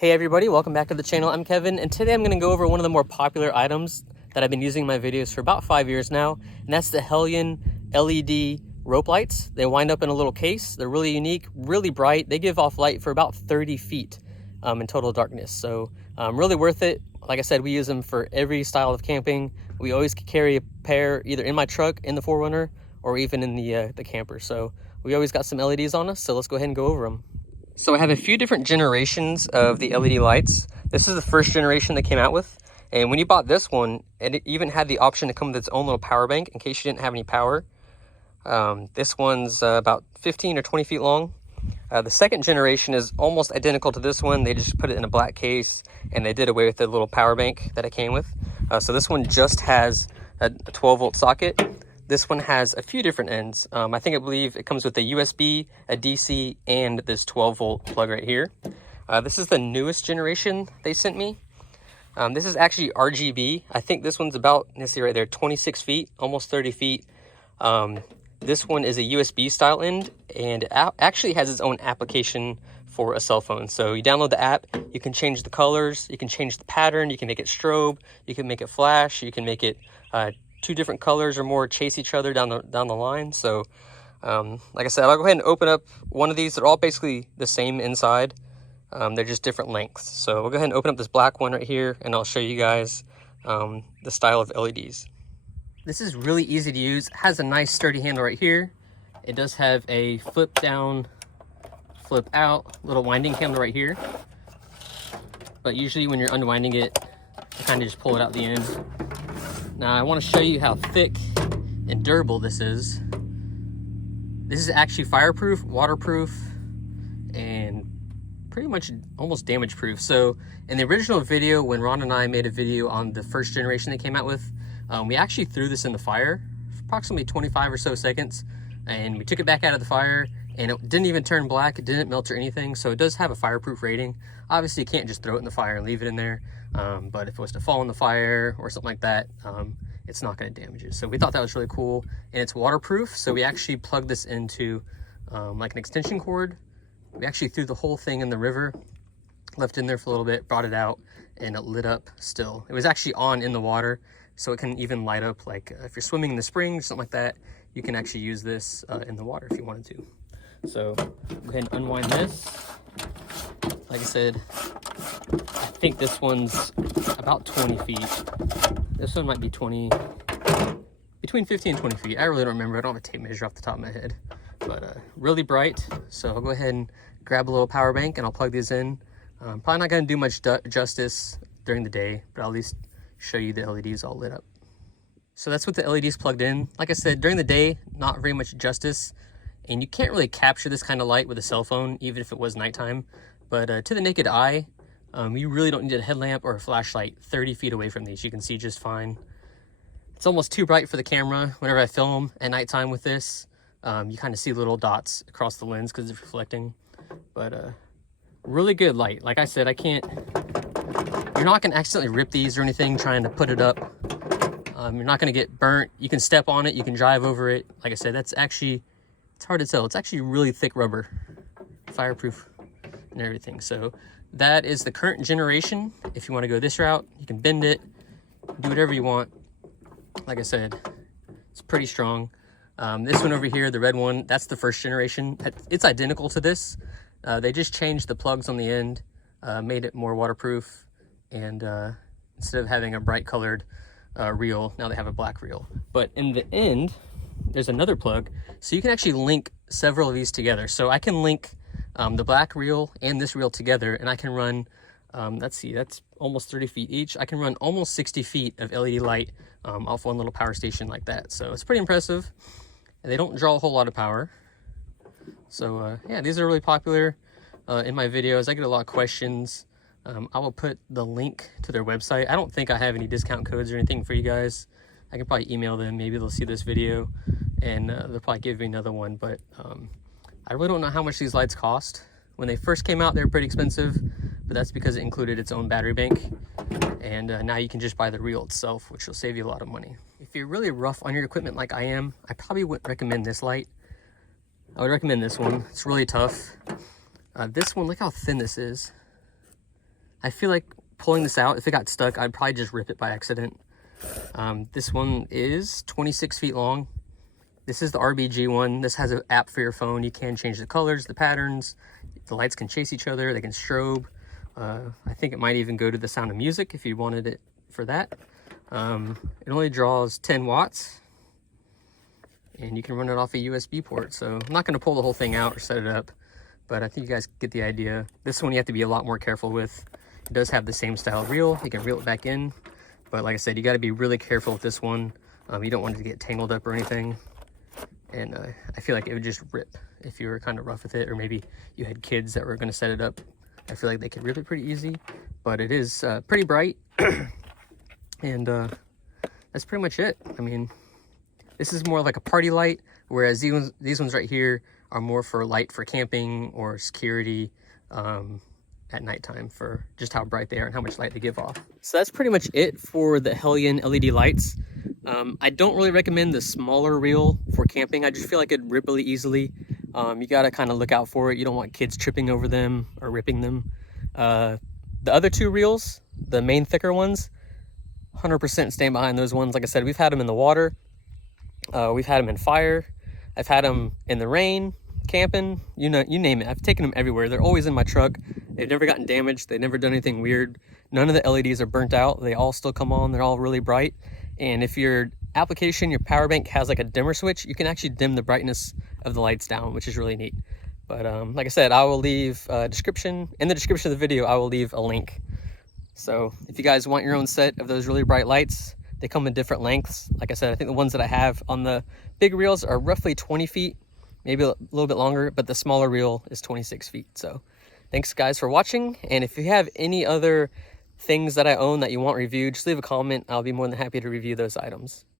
Hey everybody, welcome back to the channel. I'm Kevin, and today I'm going to go over one of the more popular items that I've been using in my videos for about 5 years now, and that's the HELIAN LED rope lights. They wind up in a little case. They're really unique, really bright. They give off light for about 30 feet in total darkness, so really worth it. Like I said, we use them for every style of camping. We always carry a pair either in my truck, in the 4Runner, or even in the camper, so we always got some LEDs on us, so let's go ahead and go over them. So I have a few different generations of the LED lights. This is the first generation they came out with. And when you bought this one, it even had the option to come with its own little power bank in case you didn't have any power. This one's about 15 or 20 feet long. The second generation is almost identical to this one. They just put it in a black case and they did away with the little power bank that it came with. So this one just has a 12-volt socket. This one has a few different ends. I believe it comes with a USB, a DC, and this 12-volt plug right here. This is the newest generation they sent me. This is actually RGB. I think this one's about, let's see right there, 26 feet, almost 30 feet. This one is a USB style end, and it actually has its own application for a cell phone. So you download the app, you can change the colors, you can change the pattern, you can make it strobe, you can make it flash, you can make it two different colors or more chase each other down the line. So like I said, I'll go ahead and open up one of these. They're all basically the same inside. They're just different lengths. So we'll go ahead and open up this black one right here, and I'll show you guys the style of LEDs. This is really easy to use. It has a nice sturdy handle right here. It does have a flip down, flip out little winding handle right here. But usually when you're unwinding it, you kind of just pull it out the end. Now I want to show you how thick and durable this is. This is actually fireproof, waterproof, and pretty much almost damage proof. So in the original video, when Ron and I made a video on the first generation they came out with, we actually threw this in the fire for approximately 25 or so seconds, and we took it back out of the fire, and it didn't even turn black, it didn't melt or anything, so it does have a fireproof rating. Obviously you can't just throw it in the fire and leave it in there, but if it was to fall in the fire or something like that, it's not going to damage it. So we thought that was really cool, and it's waterproof, so we actually plugged this into like an extension cord. We actually threw the whole thing in the river, left it in there for a little bit, brought it out, and it lit up still. It was actually on in the water, so it can even light up, like if you're swimming in the spring or something like that, you can actually use this in the water if you wanted to. So go ahead and unwind this. Like I said, I think this one's about 20 feet. This one might be between 15 and 20 feet. I really don't remember. I don't have a tape measure off the top of my head, but really bright. So I'll go ahead and grab a little power bank and I'll plug these in. Probably not going to do much justice during the day, but I'll at least show you the LEDs all lit up. So that's what the LEDs plugged in. Like I said, during the day, not very much justice, and you can't really capture this kind of light with a cell phone, even if it was nighttime. But to the naked eye, you really don't need a headlamp or a flashlight 30 feet away from these. You can see just fine. It's almost too bright for the camera. Whenever I film at nighttime with this, you kind of see little dots across the lens because it's reflecting. But really good light. Like I said, you're not going to accidentally rip these or anything trying to put it up. You're not going to get burnt. You can step on it, you can drive over it. Like I said, it's hard to tell. It's actually really thick rubber, fireproof and everything. So that is the current generation. If you want to go this route, you can bend it, do whatever you want. Like I said, it's pretty strong. This one over here, the red one, that's the first generation. It's identical to this. They just changed the plugs on the end, made it more waterproof, and instead of having a bright colored reel, now they have a black reel. But in the end, there's another plug, so you can actually link several of these together. So I can link the black reel and this reel together, and I can run, let's see, that's almost 30 feet each. I can run almost 60 feet of LED light off one little power station like that. So it's pretty impressive, and they don't draw a whole lot of power. So yeah, these are really popular in my videos. I get a lot of questions. I will put the link to their website. I don't think I have any discount codes or anything for you guys. I can probably email them. Maybe they'll see this video and they'll probably give me another one. But I really don't know how much these lights cost. When they first came out, they were pretty expensive, but that's because it included its own battery bank. And now you can just buy the reel itself, which will save you a lot of money. If you're really rough on your equipment like I am, I probably wouldn't recommend this light. I would recommend this one. It's really tough. This one, look how thin this is. I feel like pulling this out, if it got stuck, I'd probably just rip it by accident. This one is 26 feet long. This is the RBG one. This has an app for your phone. You can change the colors, the patterns. The lights can chase each other. They can strobe. I think it might even go to the sound of music if you wanted it for that. It only draws 10 watts. And you can run it off a USB port. So I'm not going to pull the whole thing out or set it up, but I think you guys get the idea. This one you have to be a lot more careful with. It does have the same style reel. You can reel it back in, but like I said, you got to be really careful with this one. You don't want it to get tangled up or anything. And I feel like it would just rip if you were kind of rough with it, or maybe you had kids that were going to set it up. I feel like they could rip it pretty easy, but it is pretty bright. And that's pretty much it. I mean, this is more like a party light, whereas these ones right here are more for light for camping or security at nighttime, for just how bright they are and how much light they give off. So that's pretty much it for the HELIAN LED lights. I don't really recommend the smaller reel for camping. I just feel like it'd rip really easily. You gotta kind of look out for it. You don't want kids tripping over them or ripping them. The other two reels, the main thicker ones, 100% stand behind those ones. Like I said, we've had them in the water. We've had them in fire. I've had them in the rain, camping, you name it. I've taken them everywhere. They're always in my truck. They've never gotten damaged. They've never done anything weird. None of the LEDs are burnt out. They all still come on. They're all really bright. And if your application, your power bank has like a dimmer switch, you can actually dim the brightness of the lights down, which is really neat. But like I said, I will leave a description. In the description of the video, I will leave a link. So if you guys want your own set of those really bright lights, they come in different lengths. Like I said, I think the ones that I have on the big reels are roughly 20 feet, maybe a little bit longer, but the smaller reel is 26 feet. So thanks guys for watching. And if you have any other things that I own that you want reviewed, just leave a comment. I'll be more than happy to review those items.